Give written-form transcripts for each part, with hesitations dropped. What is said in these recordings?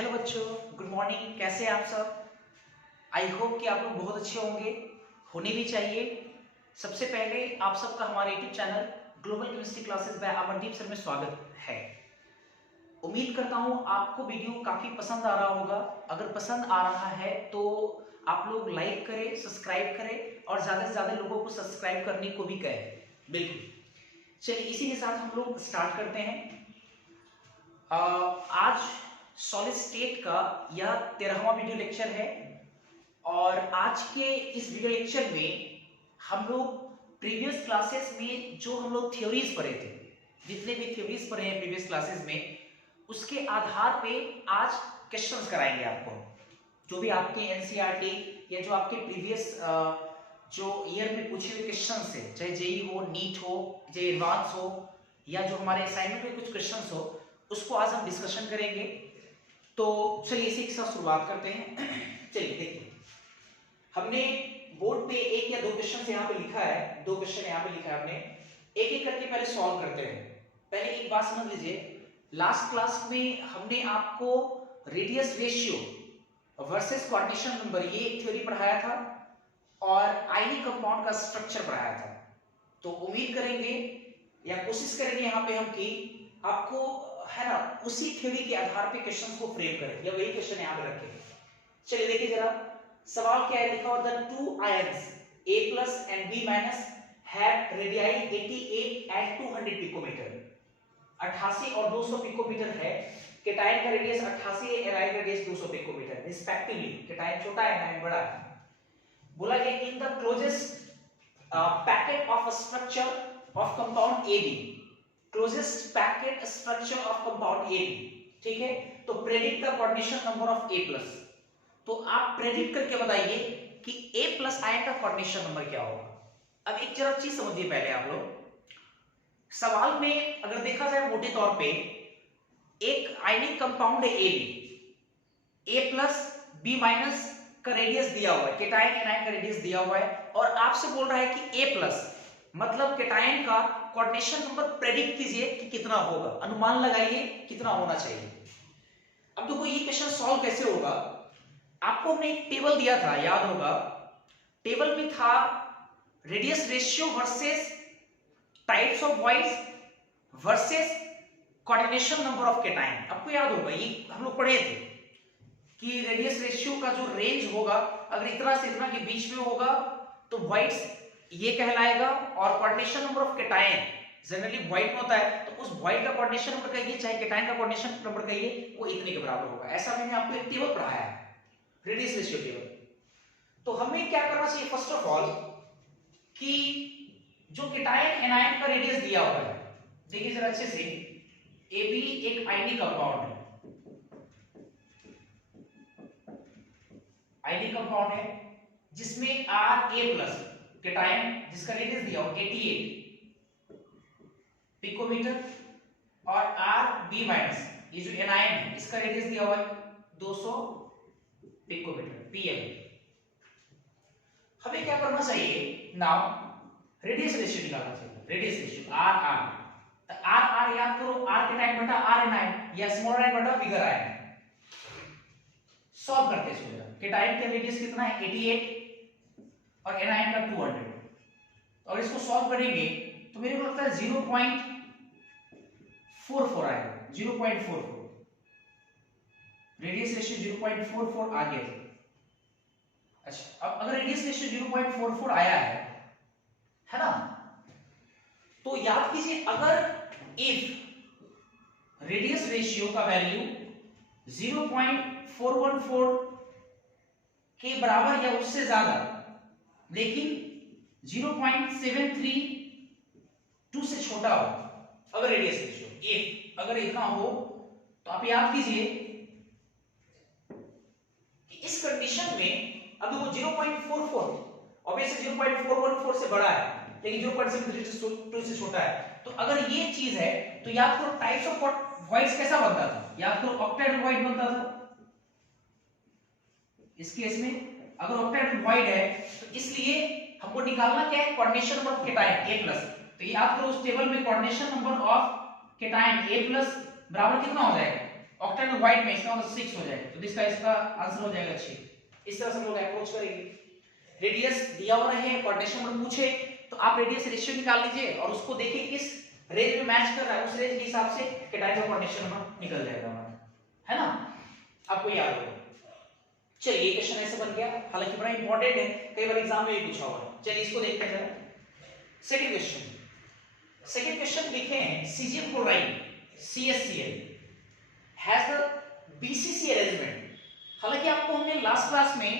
Hello बच्चों, good morning. कैसे हैं आप सब? आई होप कि आप लोग बहुत अच्छे होंगे, होने भी चाहिए। सबसे पहले आप सबका हमारे YouTube channel global chemistry classes bye Amandeep sir में स्वागत है। उम्मीद करता हूं आपको वीडियो काफ़ी पसंद आ रहा होगा। अगर पसंद आ रहा है तो आप लोग लाइक करें, सब्सक्राइब करें और ज़्यादा से ज़्यादा लोगों को सब्सक्राइब करने को भी कहें। बिल्कुल, चलिए इसी के साथ हम लोग स्टार्ट करते हैं। आज सॉलिड स्टेट का यह 13वां वीडियो लेक्चर है और आज के इस वीडियो लेक्चर में हम लोग प्रीवियस क्लासेस में जो हम लोग थ्योरीज पढ़े थे, जितने भी थ्योरीज पढ़े हैं प्रीवियस क्लासेस में, उसके आधार पे आज क्वेश्चंस कराएंगे आपको। जो भी आपके एनसीईआरटी या जो आपके प्रीवियस जो ईयर में पूछे हुए क्वेश्चंस है, चाहे जेईई हो, नीट हो, चाहे एडवांस हो या जो हमारे असाइनमेंट में कुछ क्वेश्चंस हो, उसको आज हम डिस्कशन करेंगे। तो चलिए इसी के साथ शुरुआत करते हैं। चलिए देखिए, हमने बोर्ड पे एक या दो क्वेश्चन यहाँ पे लिखा है, दो क्वेश्चन यहाँ पे लिखा है हमने। एक एक करके पहले सॉल्व करते हैं। पहले एक बात समझ लीजिए, लास्ट क्लास में हमने आपको radius ratio versus coordination number ये एक थ्योरी पढ़ाया था और आयनिक कंपाउंड का स्ट्रक्चर पढ़ाया था। तो उम्मीद करेंगे या कोशिश करेंगे यहाँ पे हम कि आपको है ना उसी थ्योरी के आधार पे क्वेश्चन को फ्रेम करें या वही क्वेश्चन यहाँ पे रखें। चलिए देखिए जरा, सवाल क्या है, लिखा हुआ the two ions A+ and B- have radii 88 and 200 picometre. 88 और 200 पिकोमीटर है। केटायन का रेडियस 88 है, एराइन का रेडियस 200 पिकोमीटर रिस्पेक्टिवली। केटायन छोटा है, एराइन बड़ा है। बोला गया in the closest packet of a structure of compound AB, closest packet structure of compound AB, ठीक है। तो predict the coordination number of A+। तो आप प्रेडिक्ट करके बताइए कि A+ आयन का कोऑर्डिनेशन नंबर क्या होगा। अब एक जरा चीज समझिए पहले आप लोग, सवाल में अगर देखा जाए मोटे तौर पे एक आयनिक कंपाउंड है A+, B- का रेडियस दिया हुआ है, केटायन एनायन का रेडियस दिया हुआ है और आपसे बोल रहा है कि A+ मतलब केटायन का कोऑर्डिनेशन नंबर प्रेडिक्ट कीजिए कि कितना होगा, अनुमान लगाइए कितना होना चाहिए। अब देखो ये क्वेश्चन सॉल्व कैसे होगा। आपको हमने एक टेबल दिया था, याद होगा। टेबल में था radius ratio versus types of voice versus coordination number of cation. आपको याद होगा ये हम लोग पढ़े थे कि रेडियस रेशियो का जो रेंज होगा अगर इतना से इतना के बीच में होगा तो वॉइस ये कहलाएगा और coordination number of cation generally void में होता है, तो उस वॉइड का कोऑर्डिनेशन नंबर कहिए चाहे केटायन का कोऑर्डिनेशन नंबर कहिए, वो इतने के बराबर होगा। ऐसा मैंने आपको एक टेबल पढ़ाया है, रेडियस रेशियो टेबल। तो हमें क्या करना चाहिए फर्स्ट ऑफ ऑल कि जो केटायन एनायन का रेडियस दिया हुआ है, देखिए जरा अच्छे से, AB एक आयनिक कंपाउंड है, आयनिक कंपाउंड है जिसमें Ra+ केटायन जिसका रेडियस दिया हुआ 88 पिकोमीटर और Rb- ये जो एनायन है इसका रेडियस दिया हुआ है 200 पिकोमीटर Pm। हमें क्या करना चाहिए, नाउ रेडियस रेशियो निकालना चाहिए। रेडियस रेशियो RR, तो RR याद करो, R केटायन बटा R एनायन या स्मॉल आयन बटा बिगर आयन। सॉल्व करते हैं इसको। केटायन का रेडियस कितना है 88 और एनायन का 200। तो अगर इसको सॉल्व करेंगे तो मेरे को लगता है 0.44 आएगा, 0.44। रेडियस रेशियो 0.44 आ गया। अच्छा, अब अगर रेडियस रेशियो 0.44 आया है ना, तो याद कीजिए अगर इफ रेडियस रेशियो का वैल्यू 0.414 के बराबर या उससे ज्यादा लेकिन 0.732 से छोटा हो, अगर रेडियस रेशियो इफ अगर इतना हो, तो आप याद कीजिए कि इस कंडीशन में अब वो 0.44 ऑब्वियसली 0.414 से बड़ा है लेकिन 0.732 से छोटा है। तो अगर ये चीज है तो याद करो टाइप्स ऑफ वॉइड्स कैसा बनता था, याद करो ऑक्टेट वॉइड बनता था। इस केस में अगर ऑक्टेट वॉइड है तो इसलिए हमको निकालना क्या है, coordination number of cation A+। तो याद करो उस टेबल में coordination number of cation A+ बराबर कितना हो जाएगा ऑक्टेट व्हाइट में इसका मतलब 6 हो जाएगा, तो इसका आंसर हो जाएगा 6। इस तरह से हम लोग अप्रोच करेंगे। रेडियस दिया हुआ है, कोऑर्डिनेशन नंबर पूछे तो आप रेडियस रेशियो निकाल लीजिए और उसको देखिए किस रेंज में मैच कर रहा है, उस रेंज के हिसाब से कैटायन का कोऑर्डिनेशन नंबर निकल जाएगा हमारा, है ना, आपको याद होगा। चलिए ये क्वेश्चन ऐसे बन गया, हालांकि बड़ा इंपॉर्टेंट है, कई बार एग्जाम में भी पूछा हुआ है। चलिए इसको देखते हैं जरा। सेकंड क्वेश्चन लिखे हैं, caesium chloride CaCl has the BCC arrangement. हालांकि आपको हमने लास्ट क्लास में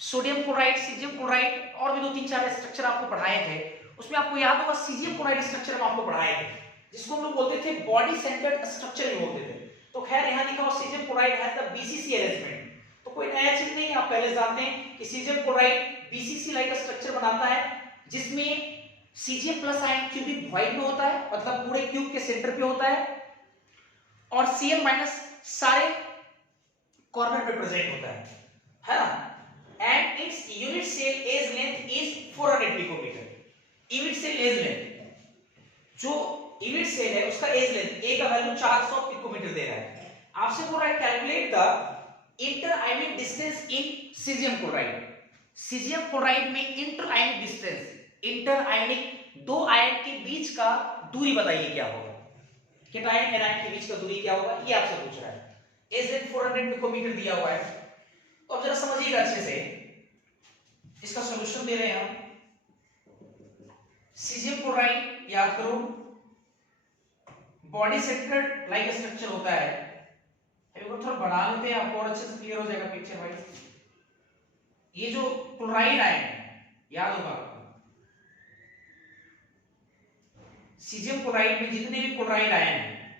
सोडियम क्लोराइड, सीजियम क्लोराइड और भी 2-3-4 स्ट्रक्चर आपको पढ़ाए थे, उसमें आपको याद होगा सीजियम क्लोराइड स्ट्रक्चर हम आपको पढ़ाए थे, जिसको हम लोग बोलते थे बॉडी सेंटर्ड स्ट्रक्चर ही बोलते थे। तो खैर यहाँ लिखा हुआ caesium chloride has the BCC arrangement, तो कोई नया चीज नहीं है, आप पहले जानते हैं कि caesium chloride BCC like structure बनाता है, जिसमें caesium plus ion cubic void में होता है, मतलब पूरे क्यूब के सेंटर पे होता है, और Cl माइनस सारे कॉर्नर पे प्रेजेंट होता है ना, and its unit cell edge length is 400 picometre. Unit cell edge length, जो यूनिट सेल है उसका एज लेंथ ए का वैल्यू 400 पिकोमीटर दे रहा है। आपसे बोल रहा है calculate the inter ionic distance in caesium chloride. Caesium chloride में इंटर आयनिक डिस्टेंस, इंटर आयनिक दो आयन के बीच का दूरी बताइए क्या होगा, कैटायन एनायन के बीच का दूरी क्या होगा, ये आपसे पूछ रहा है। एज लेंथ 400 पिकोमीटर दिया हुआ है, तो अब जरा समझिएगा अच्छे से, इसका सॉल्यूशन दे रहे हैं हम। सीजियम क्लोराइड याद करो बॉडी सेंटर्ड लाइक स्ट्रक्चर होता है, एक बार थोड़ा बना लेते हैं आपको और अच्छे से क्लियर हो जाएगा पिक्चर वाइज। ये जो क्लोराइड आयन याद होगा आपको, सीजियम क्लोराइड में जितने भी क्लोराइड आयन है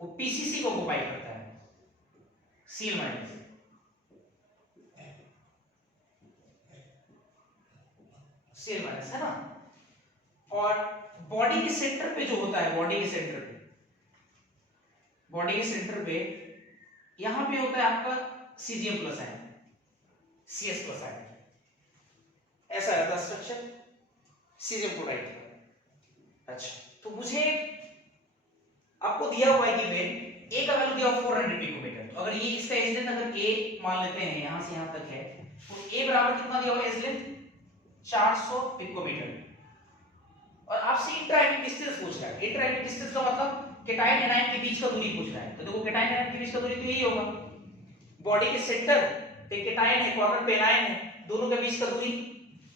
वो पीसीसी को ऑक्युपाई करता है, Cl माइनस, Cl माइनस, है ना। और बॉडी के सेंटर पे जो होता है, बॉडी के सेंटर पे यहां पे होता है आपका caesium plus ion, Cs plus ion, ऐसा रहता है स्ट्रक्चर सीजियम क्लोराइड का। अच्छा, तो मुझे आपको दिया हुआ है कि वेन ए का वैल्यू दिया हुआ 400 पिकोमीटर, तो अगर ये इसका एज लेंथ अगर ए मान लेते हैं यहां से यहां तक है, तो ए बराबर कितना दिया हुआ एज लेंथ 400 पिकोमीटर। और आपसे इंटरआयनिक डिस्टेंस पूछ रहा है, इंटरआयनिक डिस्टेंस का मतलब कैटायन एनायन के बीच का दूरी पूछ रहा है, तो देखो कैटायन एनायन के बीच का दूरी तो यही होगा, बॉडी के सेंटर पे कैटायन है, कॉर्नर पे एनायन है, दोनों के बीच का दूरी,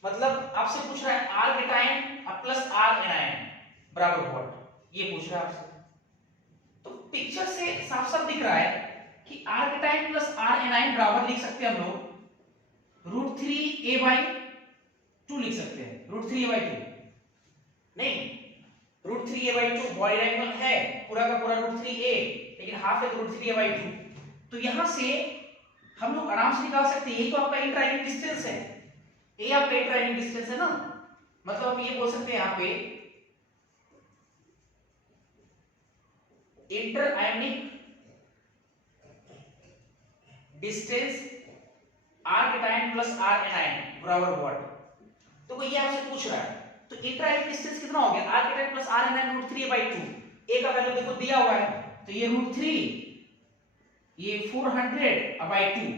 मतलब आपसे पूछ रहा है R cation plus R anion बराबर व्हाट, ये पूछ रहा है आपसे। तो पिक्चर से साफ साफ दिख रहा है कि R cation plus R anion बराबर लिख सकते हैं हम लोग √3a/2 लिख सकते हैं, √3a/2 नहीं, √3a/2 बॉडी डायगोनल है पूरा का पूरा √3a, लेकिन हाफ है तो √3a/2, तो यहां से हम लोग आराम से निकाल सकते हैं, यही तो आपका इंटरआयनिक डिस्टेंस है, ये आपका इंटरआयनिक डिस्टेंस है ना, मतलब आप ये बोल सकते हैं यहां पे interionic distance R cation plus R anion बराबर व्हाट, तो ये आपसे पूछ रहा है, तो इंटरआयनिक डिस्टेंस कितना हो गया, R cation plus R anion √3a/2, A का वैल्यू देखो दिया हुआ है, तो ये √3, ये 400/2,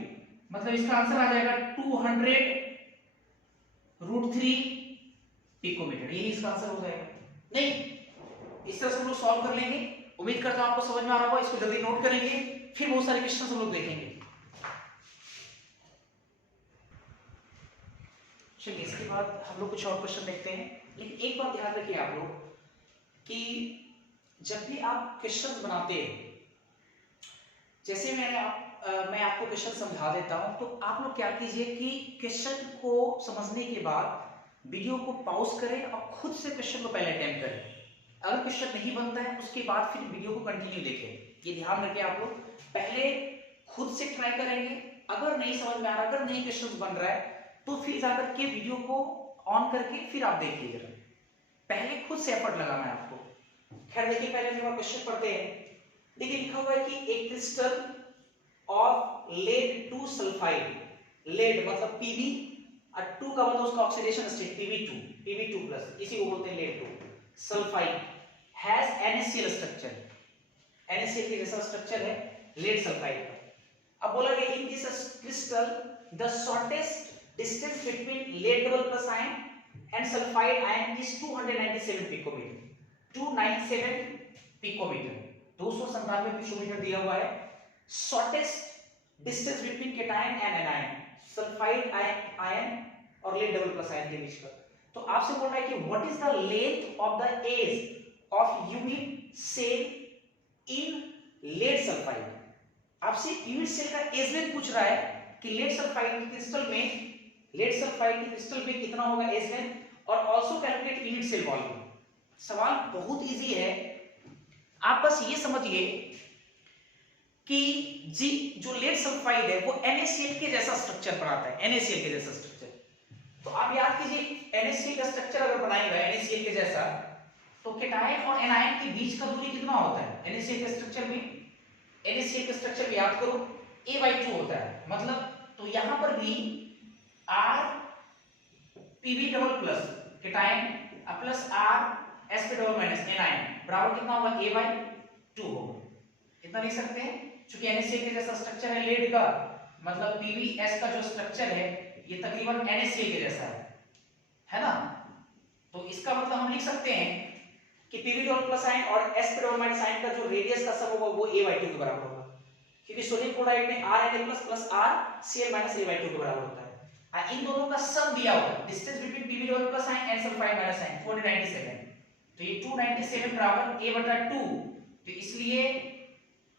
मतलब इसका आंसर आ जाएगा 200 √3 पिकोमीटर, यही इसका आंसर हो जाएगा। नहीं, इस तरह से हम लोग सॉल्व कर लेंगे, उम्मीद करता हूं आपको समझ में आ रहा होगा, इसको जल्दी नोट करेंगे, फिर बहुत सारे क्वेश्चंस हम लोग देखेंगे। चलिए इसके बाद हम लोग कुछ और क्वेश्चन देखते हैं, लेकिन एक बात ध्यान रखिए आप लोग कि जब भी आप क्वेश्चंस बनाते हैं, जैसे मैं आपको क्वेश्चन समझा देता हूं, तो आप लोग क्या कीजिए कि क्वेश्चन को समझने के बाद वीडियो को पॉज करें और खुद से क्वेश्चन को पहले अटेम्प्ट करें, अगर क्वेश्चन नहीं बनता है उसके बाद फिर वीडियो को कंटिन्यू देखें, ये ध्यान रखें आप लोग, पहले खुद से ट्राई करेंगे, अगर नहीं समझ में आ रहा, अगर नहीं क्वेश्चन बन रहा है तो फिर जाकर के वीडियो को ऑन करके फिर आप देखिएगा, पहले खुद से एफर्ट लगाना है आपको। खैर देखिए पहले हम क्वेश्चन पढ़ते हैं, देखिए लिखा हुआ है कि एक crystal of lead 2 sulphide, lead मतलब Pb और 2 का मतलब उसका ऑक्सीडेशन स्टेट Pb2+, इसी को बोलते हैं lead 2 sulphide, has NaCl structure, NaCl के जैसा स्ट्रक्चर है लेड सल्फाइड का। अब बोला गया in this crystal the shortest distance between lead double plus ion and sulphide ion is 297 picometre. 297 picometre, 297 picometre दिया हुआ है। Shortest distance between cation and anion, sulphide ion और लेड डबल प्लस आयन के बीच का। तो आपसे बोल रहा है कि what is the length of the edge of unit cell in lead sulphide. आपसे यूनिट सेल का एज लेंथ पूछ रहा है कि लेड सल्फाइड की क्रिस्टल में कितना होगा एज लेंथ, और also calculate unit cell volume. सवाल बहुत इजी है, आप बस ये समझिए कि जी जो लेड सल्फाइड है वो NaCl के जैसा स्ट्रक्चर बनाता है, NaCl के जैसा स्ट्रक्चर। तो आप याद कीजिए NaCl का स्ट्रक्चर अगर बनाएगा NaCl के जैसा, तो केटायन और एनायन के बीच का दूरी कितना होता है NaCl के स्ट्रक्चर में? NaCl के स्ट्रक्चर में याद करो a/2 होता है, मतलब तो यहां पर भी R Pb double plus cation plus R Sp double minus anion बराबर कितना होगा a/2 होगा। इतना लिख सकते हैं क्योंकि NaCl के जैसा स्ट्रक्चर है लेड का, मतलब PbS का जो स्ट्रक्चर है ये तकरीबन NaCl के जैसा है ना। तो इसका मतलब हम लिख सकते हैं कि Pb डबल प्लस आयन और Sp डबल माइनस आयन का जो रेडियस का सम होगा वो a/2 के बराबर होगा, क्योंकि सोडियम क्लोराइड में RNa+ plus RCl minus a/2 के बराबर होता है। इन दोनों का सम दिया हुआ है, distance between Pb double plus ion and sulphide minus ion 497, तो ये 297 बराबर a/2, तो इसलिए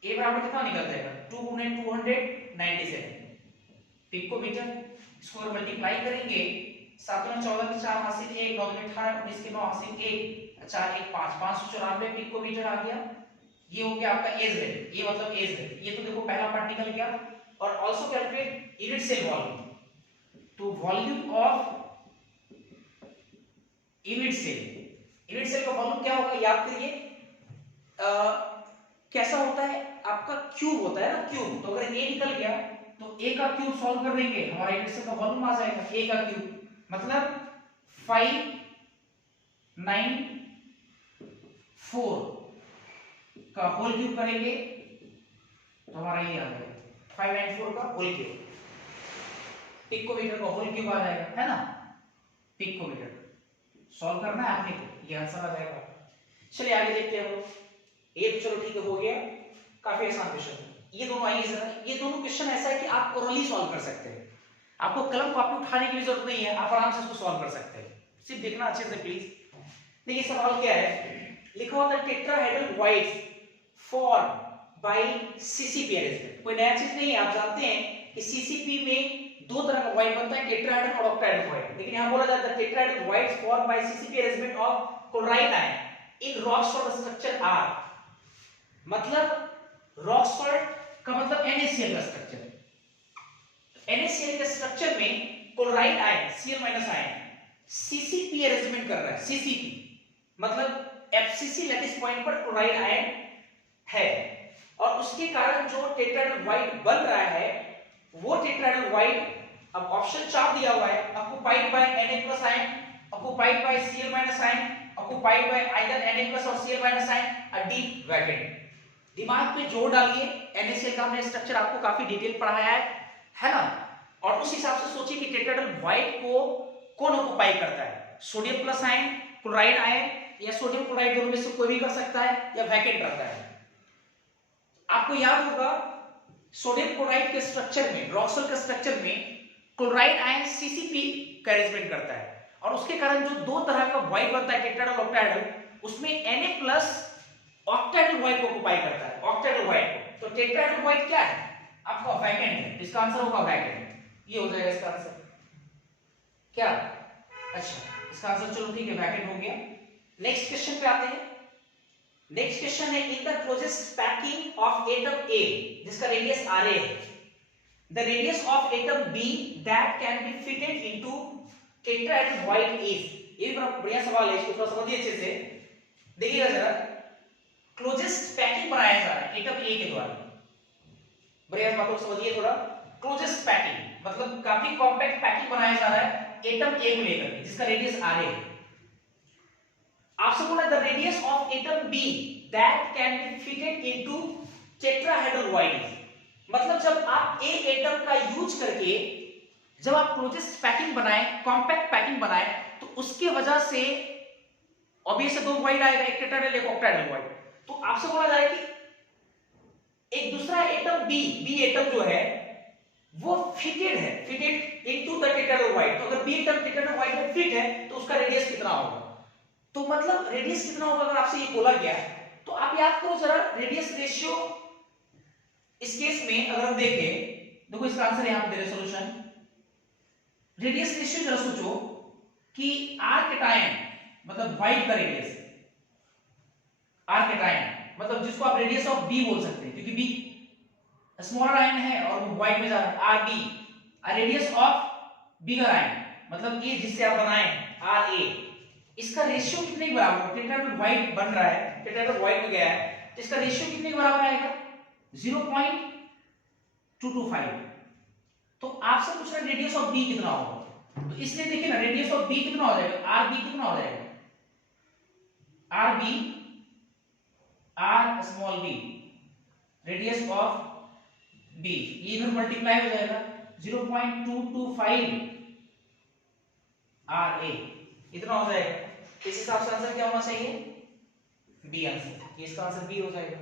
a बराबर कितना निकल जाएगा 2 * 297 पिकोमीटर। इसको अगर मल्टीप्लाई करेंगे 7 × 14 के 4 हासिल 1, 9 × 18 19 के 9 हासिल 1, 4 1 5 594 पिकोमीटर आ गया। ये हो गया आपका एज लेंथ, ये मतलब एज लेंथ। ये तो देखो पहला पार्ट निकल गया। और also calculate unit cell volume, तो वॉल्यूम ऑफ यूनिट सेल का वॉल्यूम क्या होगा याद करिए, कैसा होता है आपका क्यूब होता है ना, क्यूब। तो अगर a निकल गया तो a का क्यूब सॉल्व कर देंगे, हमारा यूनिट सेल का वॉल्यूम आ जाएगा a का क्यूब, मतलब 594 का होल क्यूब करेंगे तो हमारा ये आ जाएगा 594 का होल क्यूब, पिकोमीटर का होल क्यूब आ जाएगा, है ना। पिकोमीटर सॉल्व करना है आपने को, ये आंसर आ जाएगा। चलिए आगे देखते हैं हम लोग। ये तो चलो ठीक है, हो गया, काफी आसान क्वेश्चन है। ये दोनों आइए जरा, ये दोनों क्वेश्चन ऐसा है कि आप ओरली सॉल्व कर सकते हैं, आपको कलम कॉपी उठाने की भी जरूरत नहीं है, आप आराम से इसको सॉल्व कर सकते हैं। सिर्फ देखना अच्छे से प्लीज। देखिए सवाल क्या है, लिखा होता है tetrahedral voids form by CCP arrangement. कोई नया चीज नहीं है, आप जानते हैं कि सीसीपी में दो तरह का वॉइड बनता है, टेट्राहेड्रल और ऑक्टाहेड्रल वॉइड। लेकिन यहां बोला जाता है tetrahedral voids form by CCP arrangement of chloride ion in rock salt structure R, मतलब रॉक सॉल्ट का मतलब NaCl का स्ट्रक्चर है। NaCl के स्ट्रक्चर में chloride ion Cl minus ion CCP arrangement कर रहा है। CCP मतलब FCC लैटिस पॉइंट पर क्लोराइड आयन है, और उसके कारण जो टेट्राहेड्रल वॉइड बन रहा है वो टेट्राहेड्रल वॉइड, अब ऑप्शन 4 दिया हुआ है, occupied by Na+ ion, occupied by Cl minus ion, occupied by either Na+ और Cl- ion, a deep vacant। दिमाग में जोर डालिए, NaCl का हमने स्ट्रक्चर आपको काफी डिटेल पढ़ाया है ना, और उस हिसाब से सोचिए कि टेट्राहेड्रल वॉइड को कौन ऑक्युपाई करता है, sodium plus ion, chloride ion, या सोडियम क्लोराइड दोनों में से कोई भी कर सकता है, या वैकेंट रहता है। आपको याद होगा सोडियम क्लोराइड के स्ट्रक्चर में, रॉक्सल के स्ट्रक्चर में क्लोराइड आयन CCP का अरेंजमेंट करता है, और उसके कारण जो दो तरह का वॉइड बनता है टेट्राहेड्रल ऑक्टाहेड्रल, उसमें Na+ ऑक्टाहेड्रल वॉइड को ऑक्युपाई करता है, ऑक्टाहेड्रल वॉइड को। तो टेट्राहेड्रल वॉइड क्या है आपका, वैकेंट है, इसका आंसर होगा वैकेंट। ये हो जाएगा इसका आंसर क्या, अच्छा इसका आंसर चलो ठीक है वैकेंट हो गया। नेक्स्ट क्वेश्चन पे आते हैं। नेक्स्ट क्वेश्चन है in the closest packing of atom A, जिसका रेडियस Ra है, the radius of atom B that can be fitted into tetrahedral void is. ये भी बड़ा बढ़िया सवाल है, इसको थोड़ा समझिए अच्छे से, देखिएगा जरा। क्लोजेस्ट पैकिंग बनाया जा रहा है एटम A के द्वारा, बढ़िया बातों को समझिए थोड़ा। क्लोजेस्ट पैकिंग मतलब काफी कॉम्पैक्ट पैकिंग बनाया जा रहा है एटम A को लेकर के, जिसका रेडियस Ra है। आपसे बोला the radius of atom B that can be fitted into tetrahedral voids। मतलब जब आप एक एटम का यूज करके जब आप क्लोजेस्ट पैकिंग बनाए, कॉम्पैक्ट पैकिंग बनाए, तो उसके वजह से ऑब्वियस दो वॉइड आएगा, एक टेट्राहेड्रल एक ऑक्टाहेड्रल वॉइड। तो आपसे बोला जा रहा है कि एक दूसरा एटम बी एटम जो है वो फिटेड है, fitted into the tetrahedral void. तो अगर बी एटम टेट्राहेड्रल वॉइड में फिट है तो उसका रेडियस कितना होगा? तो मतलब रेडियस कितना होगा अगर आपसे ये बोला गया तो आप याद करो जरा रेडियस रेशियो। इस केस में अगर हम देखें, देखो इसका आंसर यहां पे दे रहे सॉल्यूशन। रेडियस रेशियो जरा सोचो कि आर कैटायन मतलब वाइड का रेडियस, आर कैटायन मतलब जिसको आप रेडियस ऑफ बी बोल सकते हैं क्योंकि बी स्मॉलर आयन है और वो वाइड में जा रहा है, r b, radius of bigger ion मतलब ए जिससे आप बनाए आर ए, इसका रेशियो कितने के बराबर है? टेट्राहेड्रल वाइड बन रहा है, टेट्राहेड्रल वाइड में गया है, तो इसका रेशियो कितने के बराबर आएगा? 0.225। तो आपसे पूछ रहा है रेडियस ऑफ बी कितना होगा, तो इसलिए देखिए ना रेडियस ऑफ बी कितना हो जाएगा? आर बी कितना हो जाएगा? R b r small b radius of b, ये इधर मल्टीप्लाई हो जाएगा 0.225 आर ए, इतना हो जाएगा। इस हिसाब से आंसर क्या होना चाहिए? बी आंसर, ये इसका आंसर बी हो जाएगा।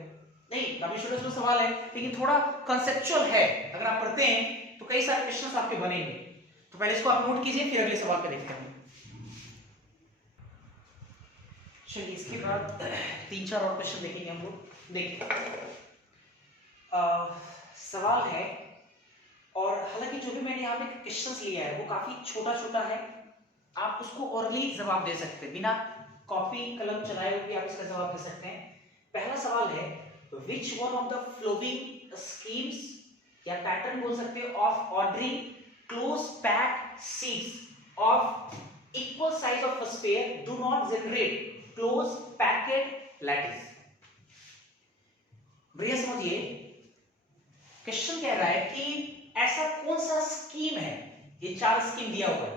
नहीं काफी छोटा सवाल है लेकिन थोड़ा कंसेप्चुअल है, अगर आप पढ़ते हैं तो कई सारे क्वेश्चंस आपके बनेंगे। तो पहले इसको आप नोट कीजिए, फिर अगले सवाल पे देखते हैं। चलिए इसके बाद 3-4 और क्वेश्चन देखेंगे हम लोग। देखिए सवाल है, और हालांकि जो भी मैंने यहाँ पे क्वेश्चंस लिया है वो काफी छोटा छोटा है, आप उसको ओरली जवाब दे सकते हैं, बिना कॉपी कलम चलाए हुए आप इसका जवाब दे सकते हैं। पहला सवाल है which one of the following schemes या पैटर्न बोल सकते हैं of ordering close packed sheets of equal size of a sphere do not generate close packed lattice। बढ़िया समझिए, क्वेश्चन कह रहा है कि ऐसा कौन सा स्कीम है, ये 4 स्कीम दिया हुआ है,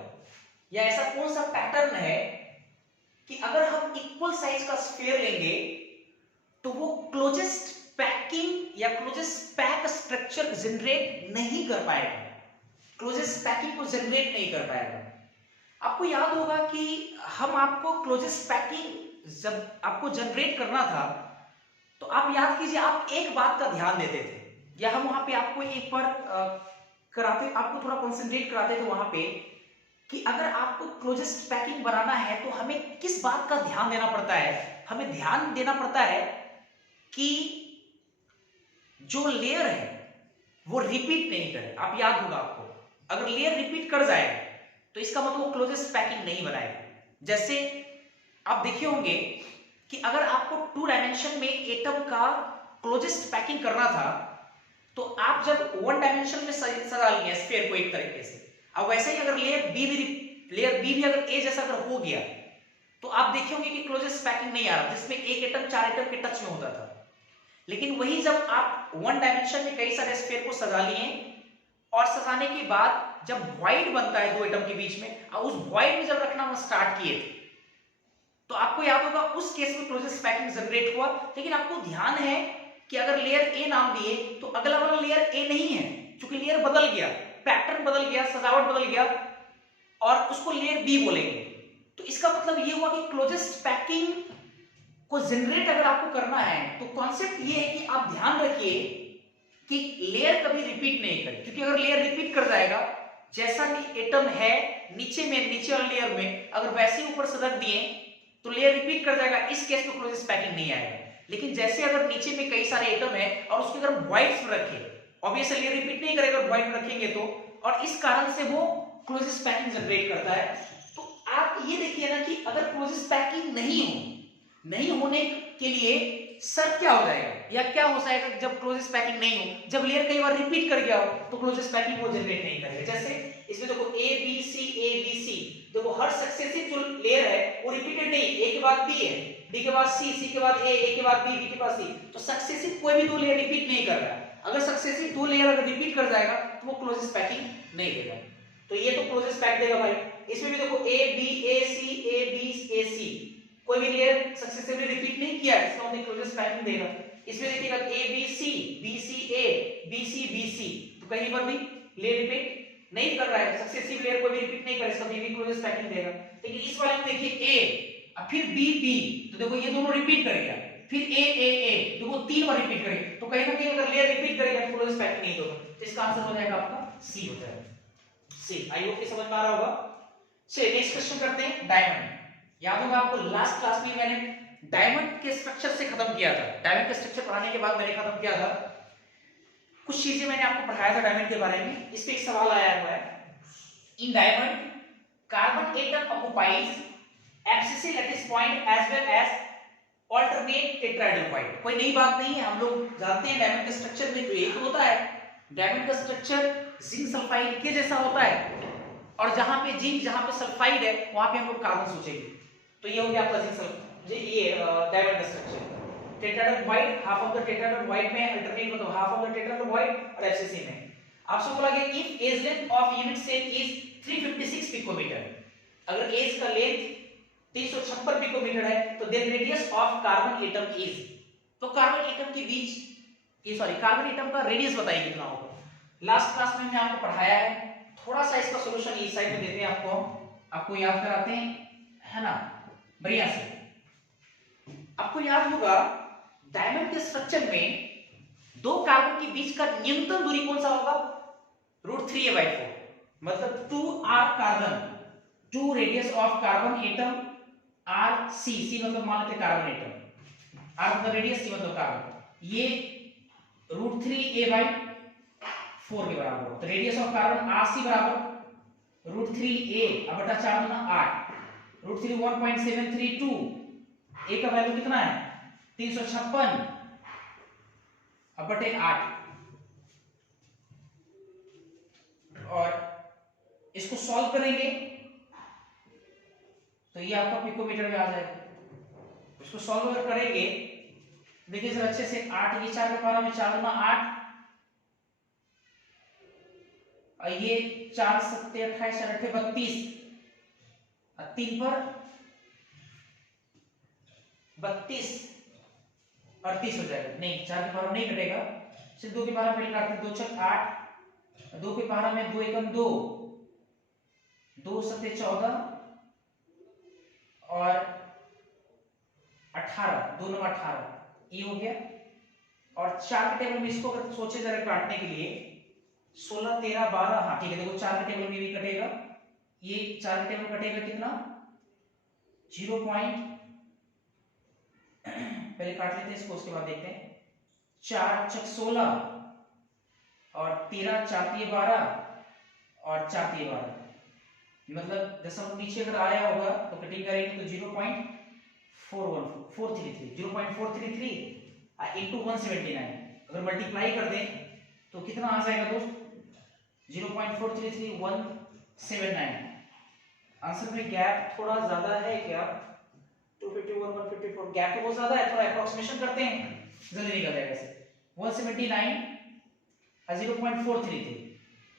या ऐसा कौन सा पैटर्न है कि अगर हम इक्वल साइज का स्फीयर लेंगे तो वो क्लोजेस्ट पैकिंग या क्लोजेस्ट पैक स्ट्रक्चर जनरेट नहीं कर पाएगा, क्लोजेस्ट पैकिंग को जनरेट नहीं कर पाएगा। आपको याद होगा कि हम आपको क्लोजेस्ट पैकिंग जब आपको जनरेट करना था तो आप याद कीजिए, आप एक बात का ध्यान देते थे, या हम वहां पे आपको एक बार कराते, आपको थोड़ा कंसंट्रेट कराते थे वहां पे कि अगर आपको क्लोजेस्ट पैकिंग बनाना है तो हमें किस बात का ध्यान देना पड़ता है? हमें ध्यान देना पड़ता है कि जो लेयर है वो रिपीट नहीं करे। आप याद होगा आपको, अगर लेयर रिपीट कर जाए तो इसका मतलब वो क्लोजेस्ट पैकिंग नहीं बनाएगा। जैसे आप देखे होंगे कि अगर आपको 2 डायमेंशन में एटम का क्लोजेस्ट पैकिंग करना था तो आप जब 1 डायमेंशन में सजा लिए स्फीयर को एक तरीके से, अब वैसे ही अगर लेयर बी भी अगर ए जैसा अगर हो गया तो आप देखे होंगे कि क्लोजेस्ट पैकिंग नहीं आ रहा, जिसमें एक एटम 4 एटम के टच में होता था। लेकिन वही जब आप 1 डायमेंशन में कई सारे स्फीयर को सजा लिए और सजाने के बाद जब वॉइड बनता है 2 एटम के बीच में, और उस वॉइड में जब रखना हम स्टार्ट किए थे तो आपको याद होगा उस केस में क्लोजेस्ट पैकिंग जनरेट हुआ। लेकिन आपको ध्यान है कि अगर लेयर ए नाम दिए तो अगला वाला लेयर ए नहीं है, क्योंकि लेयर बदल गया, पैटर्न बदल गया, सजावट बदल गया, और उसको लेयर बी बोलेंगे। तो इसका मतलब ये हुआ कि क्लोजेस्ट पैकिंग को जनरेट अगर आपको करना है तो कॉन्सेप्ट ये है कि आप ध्यान रखिए कि लेयर कभी रिपीट नहीं करे, क्योंकि अगर लेयर रिपीट कर जाएगा, जैसा कि एटम है नीचे वाले लेयर में अगर वैसे ऊपर से रख दिए तो लेयर रिपीट कर जाएगा, इस केस में क्लोजेस्ट पैकिंग नहीं आएगा। लेकिन जैसे अगर नीचे में कई सारे एटम है और उसके अगर व्हाइट्स में रखे, ऑब्वियसली लेयर रिपीट नहीं करेगा व्हाइट में रखेंगे तो, और इस कारण से वो क्लोजेस्ट पैकिंग जनरेट करता है। तो आप ये देखिए ना कि अगर क्लोजेस्ट पैकिंग नहीं होने के लिए सर क्या हो जाएगा, या क्या हो जाएगा जब क्लोजेस्ट पैकिंग नहीं हो, जब लेयर कई बार रिपीट कर गया हो तो क्लोजेस्ट पैकिंग वो जनरेट नहीं करेगा। जैसे इसमें देखो ए बी सी, देखो हर सक्सेसिव जो लेयर है वो रिपीटेड नहीं, ए के बाद बी है, बी के बाद सी के बाद ए के बाद बी के बाद सी, तो सक्सेसिव कोई भी 2 लेयर रिपीट नहीं कर रहा है। अगर सक्सेसिव 2 लेयर अगर रिपीट कर जाएगा तो वो क्लोजेस्ट पैकिंग नहीं देगा। तो ये तो क्लोजेस्ट पैक देगा भाई। इसमें भी देखो ए बी सी, कोई भी लेयर सक्सेसिवली रिपीट नहीं किया है, इसका मतलब क्लोजेस्ट पैकिंग देगा। इसमें देखिएगा A B C, B C A, B C, तो कहीं पर भी लेयर रिपीट नहीं कर रहा है, सक्सेसिव लेयर कोई भी रिपीट नहीं कर रहा है, इसका भी क्लोजेस्ट पैकिंग देगा। लेकिन इस वाले में देखिए ए और फिर बी बी, तो देखो ये दोनों रिपीट करेगा, फिर ए देखो 3 बार रिपीट करेगा, तो कहीं ना कहीं अगर लेयर रिपीट करेगा तो क्लोजेस्ट पैकिंग नहीं होगा, तो इसका आंसर हो जाएगा आपका सी हो जाएगा। सी, आई होप ये समझ में आ रहा होगा। चलिए नेक्स्ट क्वेश्चन करते हैं, डायमंड। याद होगा आपको लास्ट क्लास में मैंने डायमंड के स्ट्रक्चर से खत्म किया था, डायमंड का स्ट्रक्चर पढ़ाने के बाद मैंने खत्म किया था, कुछ चीजें मैंने आपको पढ़ाया था डायमंड के बारे में। इस पे एक सवाल आया हुआ है, in diamond carbon atom occupies FCC lattice point as well as alternate tetrahedral point. कोई नई बात नहीं है, हम लोग जानते हैं डायमंड के स्ट्रक्चर में तो एक होता है, डायमंड का स्ट्रक्चर जिंक सल्फाइड के जैसा होता है, और जहां पे जिंक जहां पे सल्फाइड है वहां पे हम लोग कार्बन सोचेंगे, तो ये हो गया आपका जिंक सल्फाइड, ये डायमंड का structure. Tetrahedral void, half of the tetrahedral void में अल्टरनेट मतलब half of the tetrahedral void और एफसीसी में। आपसे बोला गया if edge length of unit cell is 356 picometre, अगर एज का लेंथ 356 पिकोमीटर है तो then radius of carbon atom is, तो कार्बन एटम के बीच ये सॉरी कार्बन एटम का रेडियस बताइए कितना होगा। लास्ट क्लास में मैंने आपको पढ़ाया है, थोड़ा सा इसका सॉल्यूशन इस साइड में देते हैं आपको याद कराते हैं, है ना, बढ़िया से। आपको याद होगा डायमंड के स्ट्रक्चर में दो कार्बन के बीच का न्यूनतम दूरी कौन सा होगा, √3a/4, मतलब 2r carbon, 2 radius of carbon atom, r c मतलब मान लेते कार्बन एटम, r मतलब रेडियस, c मतलब कार्बन, ये √3a/4 के बराबर होगा। तो रेडियस ऑफ कार्बन rc बराबर √3a/4 8, √3 1.732, a का वैल्यू कितना है 356 बटे 8, और इसको सॉल्व करेंगे तो ये आपका पिकोमीटर में आ जाएगा। इसको सॉल्व करेंगे, देखिए सर अच्छे से, 8 ये 4 के पावर में 4 गुना 8, और ये 4 7 28 4 8 32, और 3 पर 32 38 हो जाएगा। नहीं 4 के पावर नहीं कटेगा, सिर्फ 2 के पावर पहले काटते, 2 6 8, 2 के पावर में 2 एकम 2, 2 7 14 और 18, 2 9 18, ये हो गया। और 4 के टेबल में इसको अगर सोचे जरा काटने के लिए 16 13 12, हाँ ठीक है, देखो 4 के टेबल में भी कटेगा, ये 4 के टेबल कटेगा कितना 0 पहले काट लेते हैं इसको, उसके बाद देखते हैं। 4 6 16 और 13 4 3 12 और 4 3 12, मतलब जैसा नीचे अगर आया होगा तो कटिंग करेंगे तो 0.433 इंटू 179, अगर मल्टीप्लाई कर दें तो कितना आ जाएगा दोस्त 0.433179। आंसर में गैप थोड़ा ज्यादा है क्या, 251 154, गैप तो बहुत ज्यादा है, थोड़ा अप्रोक्सीमेशन करते हैं जल्दी निकल जाएगा ऐसे। 179 0.433,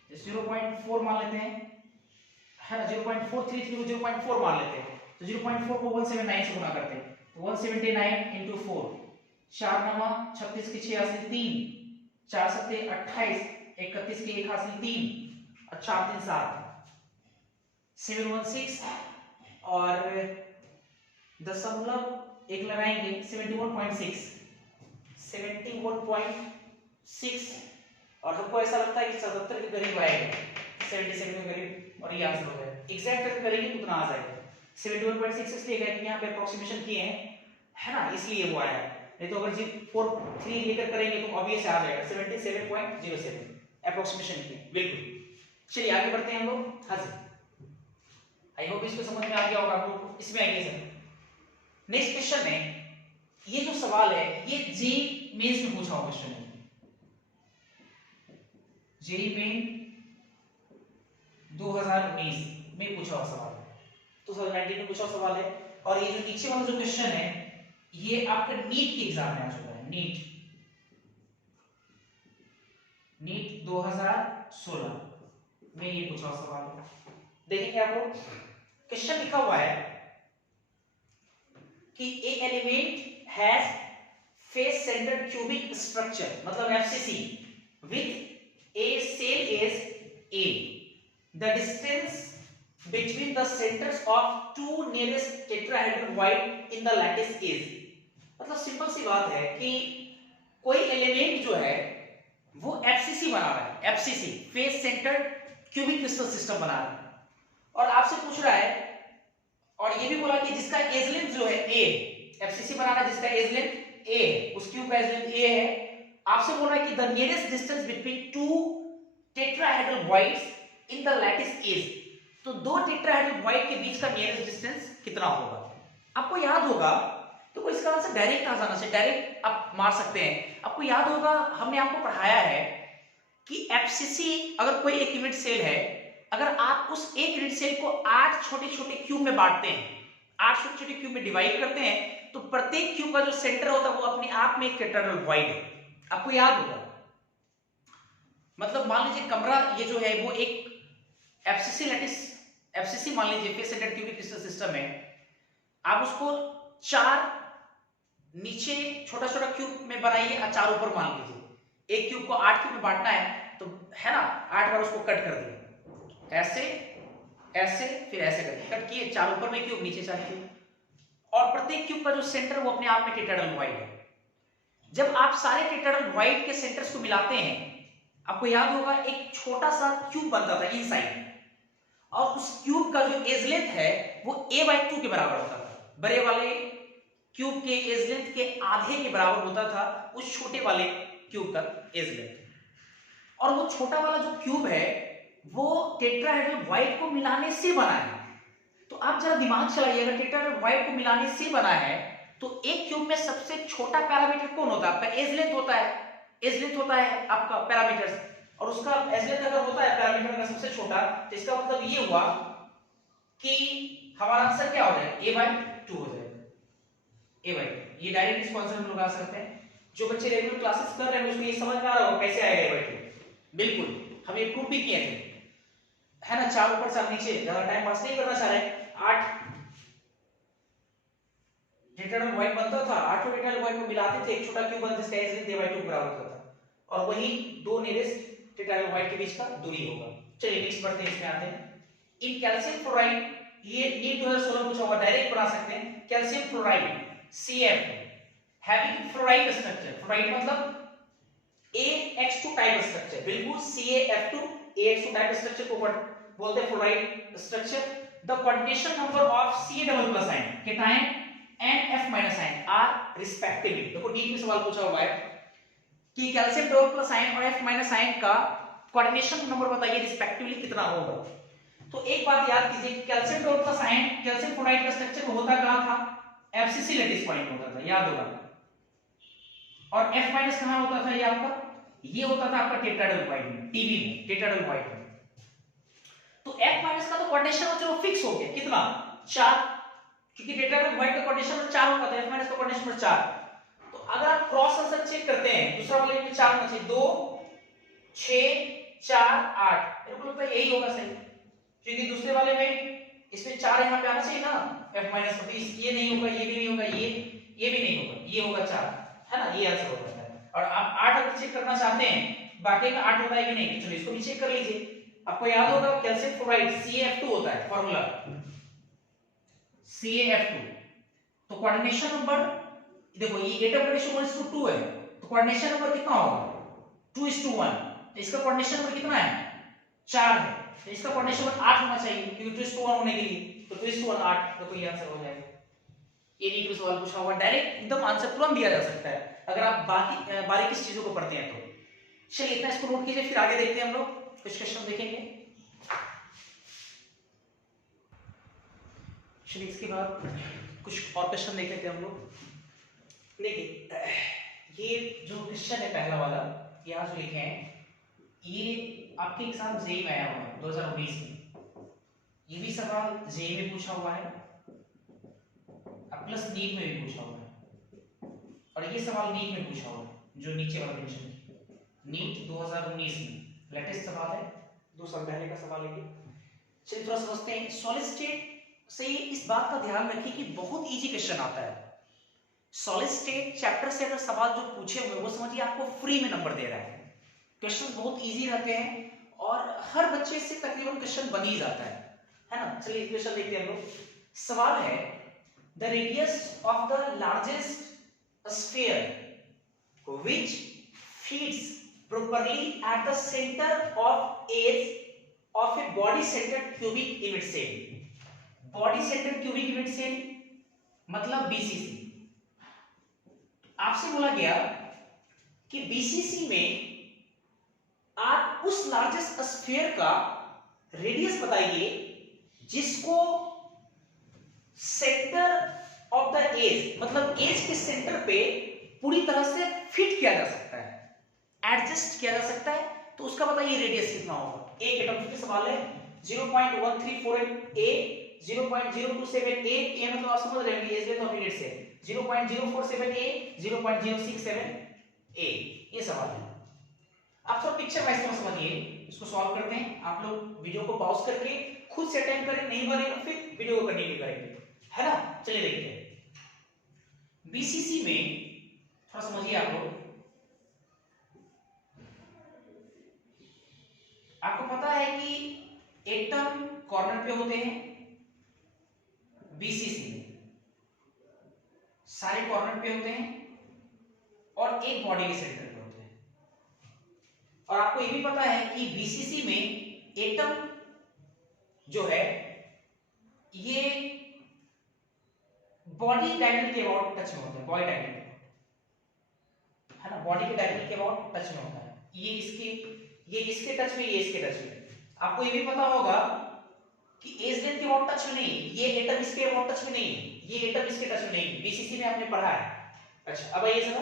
0.4 मान लेते हैं, है ना, 0.433 को 0.4 मान लेते हैं, तो 0.4 को 179 से गुना करते हैं, तो 179 इंटू 4, 4 9 36 की 6 हासिल 3, 4 7 28, 31 की 1 हासिल 3 और 4 3 7, 716 और दशमलव 1 लगाएंगे 71.6 और हमको ऐसा लगता है कि 77 के करीब आएगा, 77 के करीब, और ये आंसर हो जाएगा। एग्जैक्ट करके करेंगे तो उतना आ जाएगा। 71.6 इसलिए गया कि यहाँ पे अप्रोक्सीमेशन किए हैं, है ना, इसलिए वो आया है, नहीं तो अगर जी 4 3 लेकर करेंगे तो ऑब्वियस आ जाएगा 77.07, अप्रोक्सीमेशन किए बिल्कुल। चलिए आगे बढ़ते हैं हम लोग। हाँ जी, आई होप इसको समझ में आ गया होगा आपको, इसमें आइए सर। नेक्स्ट क्वेश्चन है, ये जो सवाल है ये जे मेंस में पूछा हुआ क्वेश्चन है, जे मेन 2019 में पूछा हुआ सवाल है, 2019 में पूछा हुआ सवाल है। और ये जो नीचे वाला जो क्वेश्चन है ये आपका नीट के एग्जाम में आ चुका है, नीट 2016 में ये पूछा हुआ सवाल है। देखेंगे आप लोग, क्वेश्चन लिखा हुआ है कि a element has face centred cubic structure मतलब FCC with a cell is a, the distance between the centers of two nearest tetrahedral void in the lattice is, मतलब सिंपल सी बात है कि कोई एलिमेंट जो है वो एफसीसी बना रहा है, FCC face centred cubic crystal system बना रहा है और आपसे पूछ रहा है और ये भी बोला कि जिसका एज लेंथ जो है ए, एफसीसी बना रहा है जिसका एज लेंथ ए है, उस क्यूब का एज लेंथ ए है। आपसे बोल रहा है कि the nearest distance between two tetrahedral voids in the lattice is, तो दो टेट्राहेड्रल वॉइड के बीच का नियरेस्ट डिस्टेंस कितना होगा। आपको याद होगा तो कोई इसका आंसर डायरेक्ट आसाना से डायरेक्ट आप मार सकते हैं। आपको याद होगा हमने आपको पढ़ाया है कि एफसीसी अगर कोई एक यूनिट सेल है, अगर आप उस एक यूनिट सेल को 8 छोटे छोटे क्यूब में बांटते हैं, 8 छोटे छोटे क्यूब में डिवाइड करते हैं, तो प्रत्येक क्यूब का जो सेंटर होता है वो अपने आप में एक टेट्राहेड्रल वॉइड है। आपको याद होगा, मतलब मान लीजिए कमरा ये जो है वो एक एफसीसी लैटिस, एफसीसी मान लीजिए face centred cubic crystal system है, आप उसको 4 नीचे छोटा छोटा क्यूब में बनाइए और 4 ऊपर मान लीजिए। एक क्यूब को 8 क्यूब में बांटना है तो है ना, 8 बार उसको कट कर दिया, ऐसे ऐसे फिर ऐसे करके कट किए, 4 ऊपर में क्यूब नीचे 4 क्यूब, और प्रत्येक क्यूब का जो सेंटर वो अपने आप में टेट्राहेड्रल वॉइड है। जब आप सारे टेट्राहेड्रल वॉइड के सेंटर्स को मिलाते हैं, आपको याद होगा एक छोटा सा क्यूब बनता था इनसाइड, और उस क्यूब का जो एज लेंथ है वो a/2 के बराबर होता था। बड़े वाले क्यूब के एज लेंथ के आधे के बराबर होता था उस छोटे वाले क्यूब का एज लेंथ, और वो छोटा वाला जो क्यूब है वो टेट्राहेड्रल वॉइड को मिलाने से बना है। तो आप जरा दिमाग चलाइए, अगर टेट्राहेड्रल वॉइड को मिलाने से बना है तो एक क्यूब में सबसे छोटा पैरामीटर कौन होता है? आपका एज लेंथ होता है, एज लेंथ होता है आपका पैरामीटर, और उसका एज लेंथ अगर होता है पैरामीटर का सबसे छोटा, तो इसका मतलब ये हुआ कि हमारा आंसर क्या हो जाएगा, a/2 हो जाएगा, a/2। ये डायरेक्ट इसको आंसर हम लोग आ सकते हैं। जो बच्चे रेगुलर क्लासेस कर रहे हैं उसको ये समझ में आ रहा होगा कैसे आएगा a/2। बिल्कुल, हम ये प्रूफ भी किए थे, है ना। 4 ऊपर 4 नीचे, ज्यादा टाइम पास नहीं करना चाह रहे। 8 टेट्राहेड्रल वॉइड बनता था, 8 टेट्राहेड्रल वॉइड को मिलाते थे, एक छोटा क्यूब बनता जिसका एज लेंथ a/2 बराबर होता था, और वही दो नियरेस्ट टेट्राहेड्रल वॉइड के बीच का दूरी होगा। चलिए नेक्स्ट बढ़ते हैं, इसमें आते हैं। इन कैल्शियम फ्लोराइड, ये नीट 2016 पूछा हुआ, डायरेक्ट बना सकते हैं। Calcium fluoride CF having fluoride structure, fluoride मतलब AX2 टाइप स्ट्रक्चर, बिल्कुल CaF2 AX2 टाइप स्ट्रक्चर को बोलते हैं fluoride structure. The coordination number of Ca++ ion, cation and F- ion are respectively. देखो नीट में सवाल पूछा हुआ है कि कैल्शियम डबल+ आयन और F- आयन का कोऑर्डिनेशन नंबर बताइए रिस्पेक्टिवली कितना होगा। तो एक बात याद कीजिए कि calcium double plus+ ion calcium fluoride का स्ट्रक्चर होता कहां था? एफसीसी लैटिस पॉइंट होता था, याद होगा। और F- कहां होता था? ये आपका, ये होता था आपका टेट्राहेड्रल वॉइड में, टीवी में, टेट्राहेड्रल वॉइड में। तो F- का तो कोऑर्डिनेशन चलो फिक्स हो गया, कितना? 4, क्योंकि टेट्राहेड्रल वॉइड का कोऑर्डिनेशन 4 होगा, तो F- का कोऑर्डिनेशन 4। तो अगर आप क्रॉस आंसर चेक करते हैं, दूसरा वाले में 4 होना चाहिए, 2 6 4 8, मेरे को लगता है यही होगा सही, क्योंकि दूसरे वाले में इसमें 4 यहां पे आना चाहिए ना F- का, तो ये नहीं होगा, ये भी नहीं होगा, ये भी नहीं होगा, ये होगा 4, है ना, ये आंसर हो जाता है। और आप 8 अगर चेक करना चाहते हैं बाकी में 8 होता है कि नहीं, तो चलिए इसको भी चेक कर लीजिए। आपको याद होगा कैल्शियम फ्लोराइड CaF2 होता है, फार्मूला CaF2। तो कोऑर्डिनेशन नंबर देखो, ये एटम का रेशियो 1:2 है, तो कोऑर्डिनेशन नंबर कितना होगा? 2:1। तो इसका कोऑर्डिनेशन नंबर कितना है? 4 है, तो इसका कोऑर्डिनेशन नंबर 8 होना चाहिए, क्योंकि 2:1 होने के लिए, तो 2:1 8, तो ये आंसर हो जाएगा। ये नहीं, कोई सवाल पूछा हुआ डायरेक्ट एकदम आंसर तुरंत दिया जा सकता है अगर आप बारीकी से चीजों को पढ़ते हैं तो। चलिए इतना इसको नोट कीजिए, फिर आगे देखते हैं हम लोग, कुछ क्वेश्चन देखेंगे। चलिए इसके बाद कुछ और क्वेश्चन देख लेते हैं हम लोग। देखिए ये जो क्वेश्चन है पहला वाला, यहाँ जो लिखे हैं, ये आपके एग्जाम जेईई में आया हुआ है 2019 में। ये भी सवाल जेईई में पूछा हुआ है, प्लस नीट में भी पूछा हुआ है, और ये सवाल नीट में पूछा हुआ है जो नीचे वाला मेंशन किया, नीट 2019 में लेटेस्ट सवाल है, 2 साल पहले का सवाल है। चलिए थोड़ा समझते हैं। सॉलिड स्टेट से इस बात का ध्यान रखिए कि बहुत इजी क्वेश्चन आता है, सॉलिड स्टेट चैप्टर से अगर सवाल जो पूछे हुए वो समझिए आपको फ्री में नंबर दे रहा है। क्वेश्चन बहुत इजी रहते हैं और हर बच्चे से तकरीबन क्वेश्चन बन ही जाता है ना। चलिए क्वेश्चन देखते हैं हम लोग। सवाल है the radius of the largest sphere which feeds properly at the center of edge of a body centered cubic unit cell। body centered cubic unit cell मतलब बीसीसी। आपसे बोला गया कि बीसीसी में आप उस लार्जेस्ट स्फीयर का रेडियस बताइए जिसको सेंटर ऑफ द एज मतलब एज के सेंटर पे पूरी तरह से फिट किया जा सकता है, एडजस्ट किया जा सकता है। तो उसका बताइए रेडियस कितना होगा। एक एटम के सवाल है 0.134 ए 0.027 ए मतलब आप समझ रहे हैं एज लेंथ ऑफ यूनिट से 0.047 ए 0.067 ए ये सवाल है। आप थोड़ा पिक्चर वाइज में समझिए, इसको सॉल्व करते हैं। आप लोग वीडियो को पॉज करके खुद से अटेम्प्ट करें, नहीं बनेगा फिर वीडियो को कंटिन्यू करेंगे, है ना। चलिए देखते हैं। बीसीसी में थोड़ा समझिए आप लोग। आपको पता है कि एटम कॉर्नर पे होते हैं बीसीसी में, सारे कॉर्नर पे होते हैं और एक बॉडी के सेंटर पे होते हैं। और आपको ये भी पता है कि बीसीसी में एटम जो है ये बॉडी डायगोनल के अबाउट टच में होता है, बॉडी डायगोनल है ना, बॉडी के डायगोनल के अबाउट टच में होता है। ये इसके टच में, ये इसके टच में। आपको ये भी पता होगा कि एज लेंथ के अबाउट टच में नहीं, ये एटम इसके अबाउट टच में नहीं, ये एटम इसके टच में नहीं, बीसीसी में आपने पढ़ा है। अच्छा अब आइए जरा,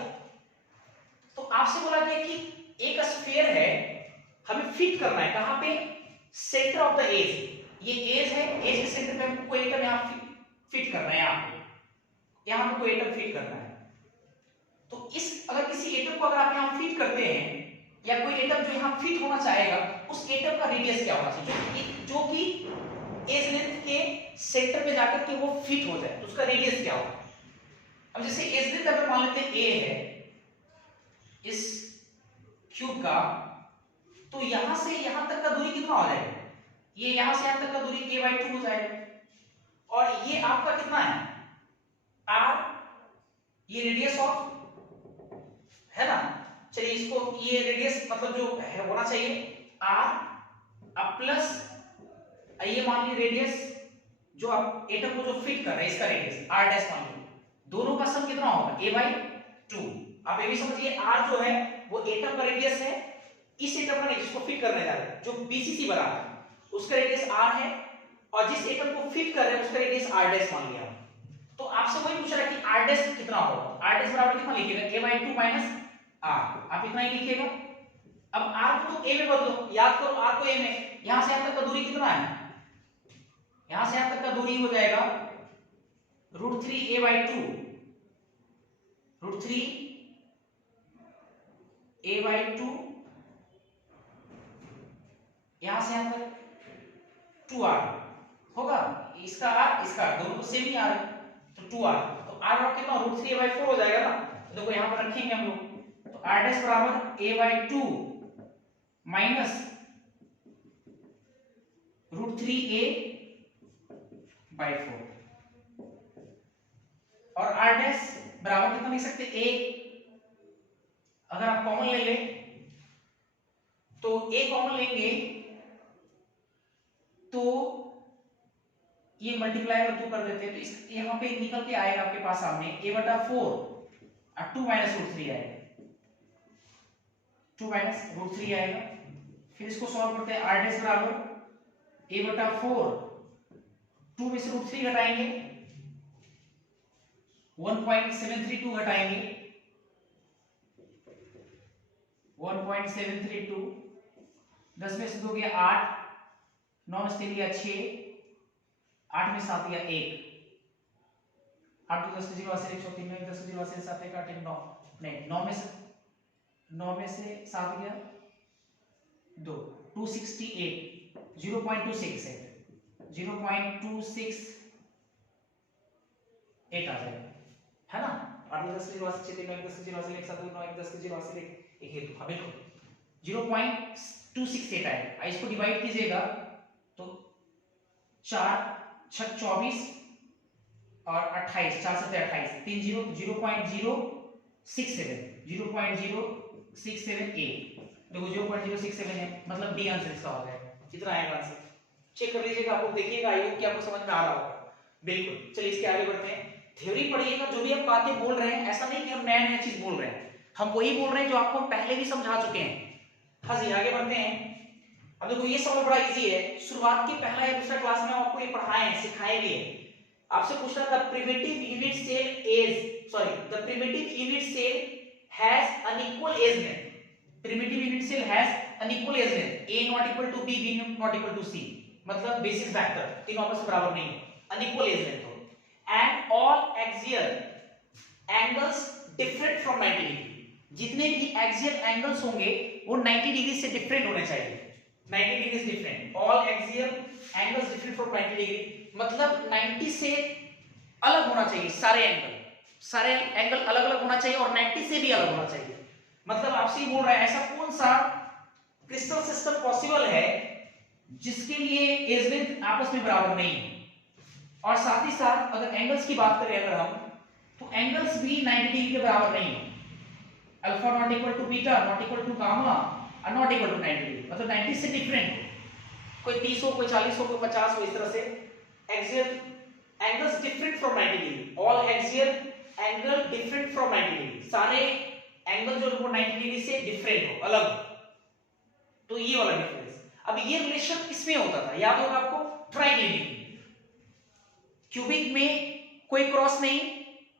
तो आपसे बोला गया कि एक स्फीयर है, हमें फिट करना है कहां पे, सेंटर ऑफ द एज। ये एज है, एज के सेंटर पे हमको कोई एटम यहां फिट करना है, यहां पे कोई एटम फिट करना है। तो इस अगर किसी एटम को अगर आप यहां फिट करते हैं या कोई एटम जो यहां फिट होना चाहेगा, उस एटम का रेडियस क्या होना चाहिए जो कि एज लेंथ के सेंटर पे जाकर के वो फिट हो जाए, तो उसका रेडियस क्या होगा। अब जैसे एज लेंथ अगर मान लेते हैं ए है इस क्यूब का, तो यहां से यहां तक का दूरी कितना हो जाएगा, ये यहां से यहां तक का दूरी a/2 हो जाएगा। और ये आपका कितना है r, ये रेडियस ऑफ है ना। चलिए इसको ये रेडियस मतलब जो है होना चाहिए r अब प्लस ये मान लीजिए रेडियस जो आप एटम को जो फिट कर रहे हैं इसका रेडियस r डैश मान लीजिए, दोनों का सम कितना होगा a/2। आप ये भी समझिए r जो है वो एटम का रेडियस है, इस एटम का जिसको फिट करने जा रहे हैं जो बीसीसी बना रहा है उसका रेडियस r है, और जिस एटम को फिट कर रहे हैं उसका रेडियस r डैश मान लिया। तो आपसे वही पूछ रहा है कि r डैश कितना होगा, r डैश बराबर कितना लिखिएगा a/2 माइनस r, आप इतना ही लिखिएगा। अब r को तो a में बदलो, याद करो r को a में, यहां से यहां तक का दूरी कितना है, यहां से यहां तक का दूरी हो जाएगा √3 a/2, √3 a/2, यहां से यहां तक 2r होगा, इसका r इसका r दोनों को सेम ही आ रहा है, तो 2r, तो r बराबर कितना √3 a/4 हो जाएगा ना। तो देखो यहां पर रखेंगे हम लोग, तो r डैश बराबर a/2 माइनस √3 a/4, और r डैश बराबर कितना लिख सकते a, अगर आप कॉमन ले लें तो a कॉमन लेंगे तो ये मल्टीप्लाई और 2 कर देते हैं, तो इस यहां पे निकल के आएगा आपके पास सामने a/4 और 2 माइनस √3 आएगा, 2 माइनस √3 आएगा। फिर इसको सॉल्व करते हैं, r डैश बराबर a/4, 2 में से √3 घटाएंगे 1.732 घटाएंगे 1.732, 10 में से 2 गया 8, 9 में से 3 गया 6, 8 में 7 गया 1, 8 तो 10 के 0 से 1 3 में 10 के 0 से 7 1 8 1 9 नहीं 9 में से 7 गया 2, 268, 0.26 है, 0.268 आ जाएगा, है ना। 8 10 के 0 से 6 3 9 10 के 0 से 1 7 9 1 10 के 0 से 1 हेतु। हाँ बिल्कुल 0.268 आएगा। इसको डिवाइड कीजिएगा तो 4 6 24 और 28 4 7 28 3 0 0.067 0.067 देखो 0.067 है, मतलब डी आंसर इसका हो जाएगा। कितना आएगा आंसर चेक कर लीजिएगा, आपको देखिएगा आई होप कि आपको समझ में आ रहा होगा। बिल्कुल चलिए इसके आगे बढ़ते हैं। थ्योरी पढ़िएगा, जो भी हम बातें बोल रहे हैं ऐसा नहीं कि हम नया नया चीज बोल रहे हैं, हम वही बोल रहे हैं जो आपको हम पहले भी समझा चुके हैं। हाँ जी आगे बढ़ते हैं। अब देखो ये सवाल बड़ा इजी है, शुरुआत के पहला या दूसरा क्लास में आपको ये पढ़ाए हैं सिखाए भी है। आपसे पूछ रहा था primitive unit cell edge sorry the primitive unit cell has unequal edge length. Primitive unit cell has unequal edge length, a not equal to b b not equal to c, मतलब बेसिस फैक्टर तीनों आपस में बराबर नहीं है, unequal edge length हो, and all axial angles different from 90 degree. जितने भी एक्सियल एंगल्स होंगे वो 90 डिग्री से डिफरेंट होने चाहिए, 90 डिग्री से different, all axial angles different from 90 degree, मतलब 90 से अलग होना चाहिए सारे एंगल अलग अलग होना चाहिए और 90 से भी अलग होना चाहिए। मतलब आपसे ही बोल रहा है ऐसा कौन सा क्रिस्टल सिस्टम पॉसिबल है जिसके लिए एज लेंथ आपस में बराबर नहीं है, और साथ ही साथ अगर एंगल्स की बात करें अगर हम, तो एंगल्स भी 90 डिग्री के बराबर नहीं है, alpha not equal to beta not equal to gamma और नॉट इक्वल टू 90 डिग्री, मतलब 90 से डिफरेंट हो, कोई 30 हो कोई 40 हो कोई 50 हो, इस तरह से axial angles different from 90 degree, all axial angle different from 90 degree, सारे एंगल जो वो 90 डिग्री से डिफरेंट हो, अलग हो, तो ये वाला डिफरेंस। अब ये रिलेशन किसमें होता था याद होगा आपको, ट्राइक्लिनिक में, क्यूबिक में कोई क्रॉस नहीं,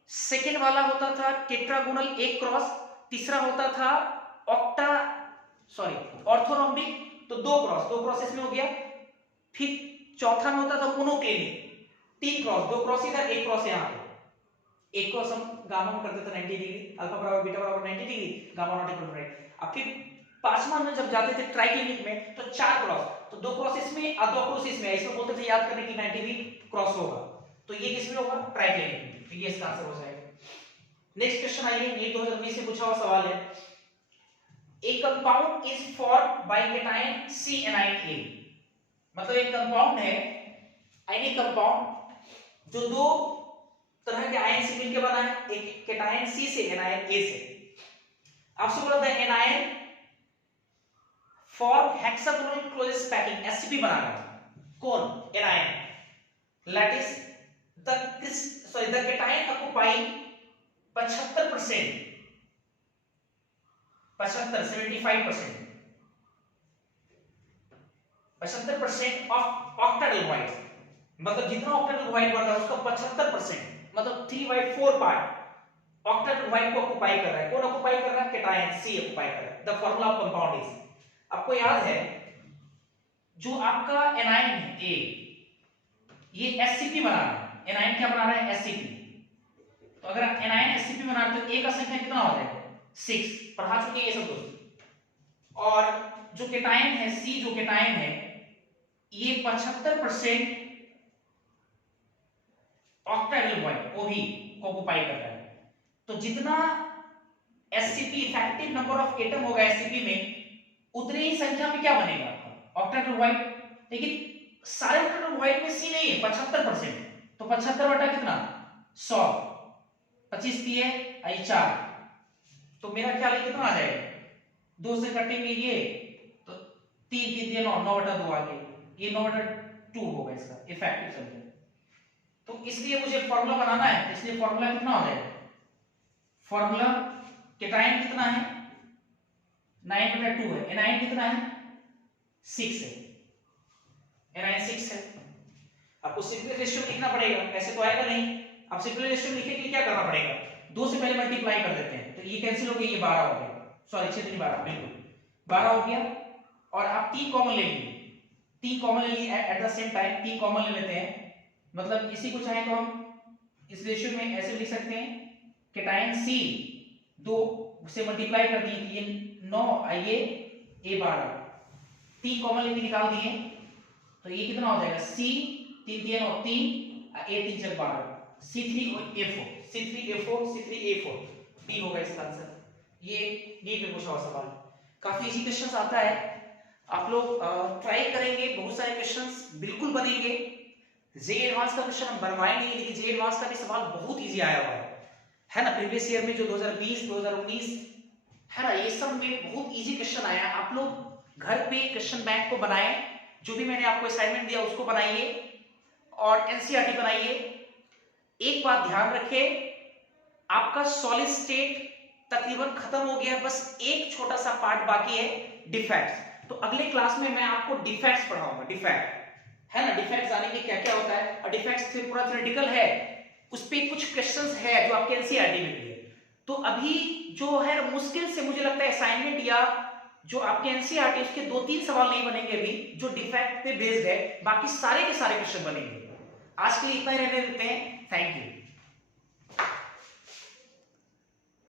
सेकंड वाला होता था टेट्रागोनल एक क्रॉस, तीसरा होता था ऑर्थोरोम्बिक, तो दो क्रॉस इसमें हो गया, फिर चौथा में होता था मोनोक्लिनिक, तीन क्रॉस, दो क्रॉस इधर एक क्रॉस यहाँ पे, एक क्रॉस हम गामा में करते थे 90 डिग्री, अल्फा बराबर बीटा बराबर 90 degree, gamma not equal to right. अब फिर पांचवा में जब जाते थे ट्राइक्लिनिक में तो चार क्रॉस, तो दो क्रॉस इसमें और दो क्रॉस इसमें, इसमें बोलते थे याद करने की 90 भी क्रॉस होगा, तो ये किसमें होगा, ट्राइक्लिनिक में, तो ये इसका आंसर हो जाएगा। नेक्स्ट क्वेश्चन आइए, नीट 2020 से पूछा हुआ सवाल है, ए compound is formed by cation C anion A, मतलब एक कंपाउंड है आयनिक कंपाउंड जो दो तरह के आयन से मिलकर बना है, एक केटायन C से एनायन A से। आपसे बोला था anion form hexagonal closest packing SCP बना रहा है, कौन, anion, lattice the cation occupying 75% 75% of octahedral wide, मतलब जितना ऑक्टाहेड्रल वाइड बन रहा है उसका 75%, मतलब 3/4 पार्ट ऑक्टाहेड्रल वाइड को ऑक्युपाई कर रहा है, कौन ऑक्युपाई कर रहा है, केटायन C ऑक्युपाई कर रहा है। The formula of compound is, आपको याद है जो आपका एनायन है A, ये SCP बना रहा है, एनायन क्या बना रहा है, SCP, तो अगर एनायन SCP बना रहा है तो A का संख्या कितना हो जाएगा, 6, पढ़ा चुके हैं ये सब दोस्त। और जो केटायन है C, जो केटायन है ये 75% ऑक्टाहेड्रल वाइड OH को ऑक्युपाई कर रहा है, तो जितना SCP effective number of atom होगा SCP में उतनी ही संख्या में क्या बनेगा, ऑक्टाहेड्रल वाइड, लेकिन सारे ऑक्टाहेड्रल वाइड में C नहीं है 75%, तो 75 बटा कितना 100, 25 दिए आई 4, तो मेरा ख्याल है कितना आ जाएगा, 2 से कटेंगे ये तो 3 दिए 9, 9/2 आ गए, ये 9/2 होगा इसका इफेक्टिव संख्या। तो इसलिए मुझे फार्मूला बनाना है, इसलिए फार्मूला कितना हो जाएगा, फार्मूला केटायन कितना है 9/2 है, एनायन कितना है 6 है, एनायन 6 है। आपको सिंपल रेशियो लिखना पड़ेगा, ऐसे तो आएगा नहीं, आप सिंपल रेशियो लिखने के लिए क्या करना पड़ेगा, 2 से पहले मल्टीप्लाई कर देते हैं, तो ये कैंसिल हो गया, ये 12 हो गया, सॉरी 6 नहीं 12, बिल्कुल 12 हो गया, और आप 3 कॉमन ले लीजिए, 3 कॉमन ले लिए at the same time, 3 common ले लेते हैं, मतलब इसी को चाहे तो हम इस रेशियो में ऐसे लिख सकते हैं, केटायन C 2 से मल्टीप्लाई कर दिए, ये 9 आइए A 12, 3 कॉमन लेके निकाल दिए, तो ये कितना हो जाएगा C 3 3 9 3 A 3 4 12, C3 और A4, C3A4 C3A4 D होगा इसका आंसर। ये नीट में पूछा हुआ सवाल, काफी इजी क्वेश्चंस आता है, आप लोग ट्राई करेंगे, बहुत सारे क्वेश्चंस बिल्कुल बनेंगे। जे एडवांस का क्वेश्चन हम बनवाए नहीं, लेकिन जे एडवांस का भी सवाल बहुत इजी आया हुआ है ना। प्रीवियस ईयर में जो 2020 2019 है ना, ये सब में बहुत इजी क्वेश्चन आया। आप लोग घर पे क्वेश्चन बैंक को बनाएं, जो भी मैंने आपको असाइनमेंट दिया उसको बनाइए और एनसीईआरटी बनाइए। एक बात ध्यान रखें, आपका सॉलिड स्टेट तकरीबन खत्म हो गया, बस एक छोटा सा पार्ट बाकी है, डिफेक्ट्स। तो अगले क्लास में मैं आपको डिफेक्ट्स पढ़ाऊंगा, डिफेक्ट है ना, डिफेक्ट्स आने के क्या क्या होता है, और डिफेक्ट्स फिर पूरा थ्योरेटिकल है, उस पे कुछ क्वेश्चंस है जो आपके एनसीईआरटी में भी है। तो अभी जो है मुश्किल से मुझे लगता है असाइनमेंट या जो आपके एनसीईआरटी उसके 2-3 सवाल नहीं बनेंगे अभी जो डिफेक्ट पे बेस्ड है, बाकी सारे के सारे क्वेश्चन बनेंगे। आज के लिए इतना ही रहने देते हैं, थैंक यू।